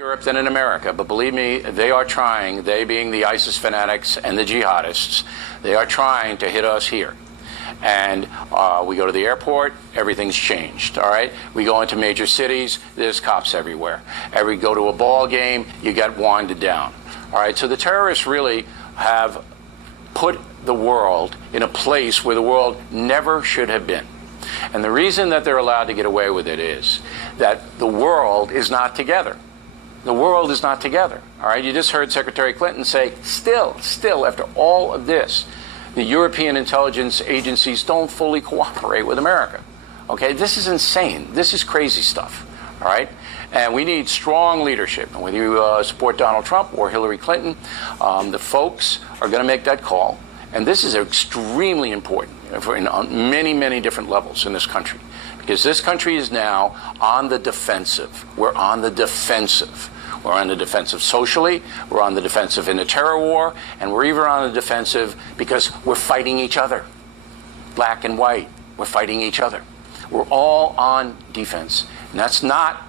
Europe than in America, but believe me, they are trying, they being the ISIS fanatics and the jihadists, they are trying to hit us here. And we go to the airport, everything's changed, all right? We go into major cities, there's cops everywhere. We go to a ball game, you get winded down, all right? So the terrorists really have put the world in a place where the world never should have been. And the reason that they're allowed to get away with it is that the world is not together. The world is not together, all right? You just heard Secretary Clinton say, still, after all of this, the European intelligence agencies don't fully cooperate with America, okay? This is insane. This is crazy stuff, all right? And we need strong leadership. And whether you support Donald Trump or Hillary Clinton, the folks are going to make that call. And this is extremely important in many, many different levels in this country. Because this country is now on the defensive. We're on the defensive. We're on the defensive socially, we're on the defensive in the terror war, and we're even on the defensive because we're fighting each other. Black and white, we're fighting each other. We're all on defense. And that's not,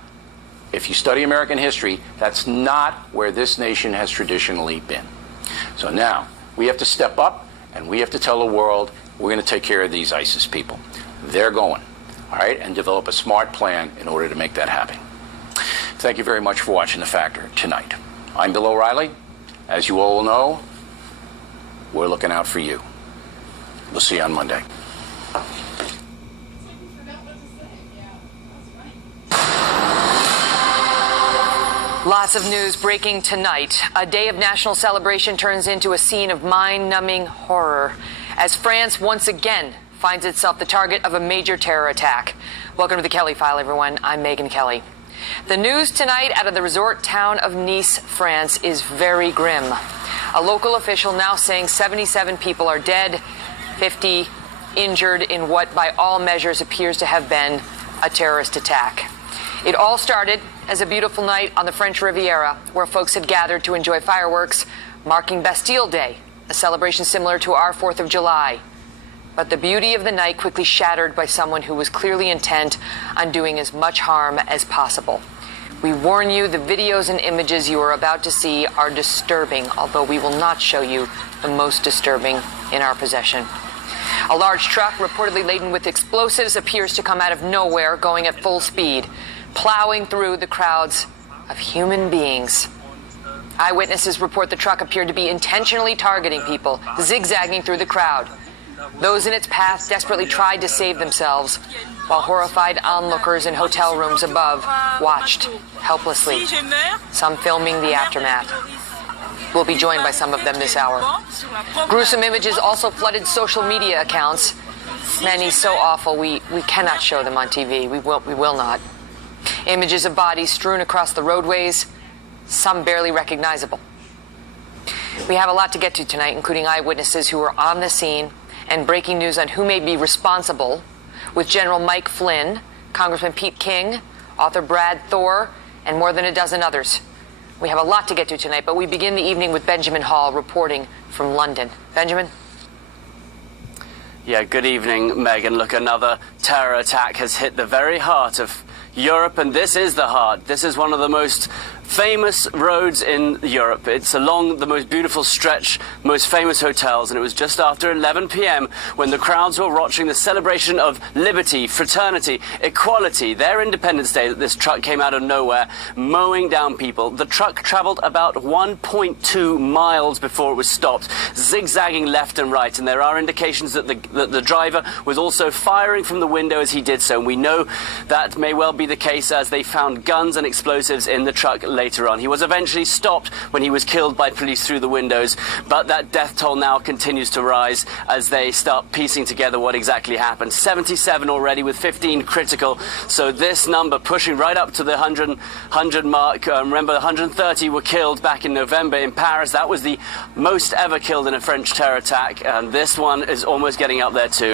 if you study American history, that's not where this nation has traditionally been. So now, we have to step up, and we have to tell the world, we're going to take care of these ISIS people. They're going, all right, and develop a smart plan in order to make that happen. Thank you very much for watching The Factor tonight. I'm Bill O'Reilly. As you all know, we're looking out for you. We'll see you on Monday. Lots of news breaking tonight. A day of national celebration turns into a scene of mind-numbing horror as France once again finds itself the target of a major terror attack. Welcome to the Kelly File, everyone. I'm Megyn Kelly. The news tonight out of the resort town of Nice, France, is very grim. A local official now saying 77 people are dead, 50 injured in what by all measures appears to have been a terrorist attack. It all started as a beautiful night on the French Riviera where folks had gathered to enjoy fireworks marking Bastille Day, a celebration similar to our 4th of July. But the beauty of the night quickly shattered by someone who was clearly intent on doing as much harm as possible. We warn you, the videos and images you are about to see are disturbing, although we will not show you the most disturbing in our possession. A large truck, reportedly laden with explosives, appears to come out of nowhere, going at full speed, plowing through the crowds of human beings. Eyewitnesses report the truck appeared to be intentionally targeting people, zigzagging through the crowd. Those in its path desperately tried to save themselves, while horrified onlookers in hotel rooms above watched helplessly, some filming the aftermath. We'll be joined by some of them this hour. Gruesome images also flooded social media accounts. Many so awful we cannot show them on TV. We will not. Images of bodies strewn across the roadways, some barely recognizable. We have a lot to get to tonight, including eyewitnesses who were on the scene and breaking news on who may be responsible, with General Mike Flynn, Congressman Pete King, author Brad Thor, and more than a dozen others. We have a lot to get to tonight, but we begin the evening with Benjamin Hall reporting from London. Benjamin? Yeah, good evening, Megyn. Look, another terror attack has hit the very heart of Europe, and this is the heart. This is one of the most famous roads in Europe. It's along the most beautiful stretch, most famous hotels, and it was just after 11 p.m. when the crowds were watching the celebration of liberty, fraternity, equality, their Independence Day, that this truck came out of nowhere, mowing down people. The truck traveled about 1.2 miles before it was stopped, zigzagging left and right, and there are indications that the driver was also firing from the window as he did so, and we know that may well be the case as they found guns and explosives in the truck later on. He was eventually stopped when he was killed by police through the windows, but that death toll now continues to rise as they start piecing together what exactly happened. 77 already, with 15 critical, so this number pushing right up to the 100 mark. Remember, 130 were killed back in November in Paris. That was the most ever killed in a French terror attack, and this one is almost getting up there too.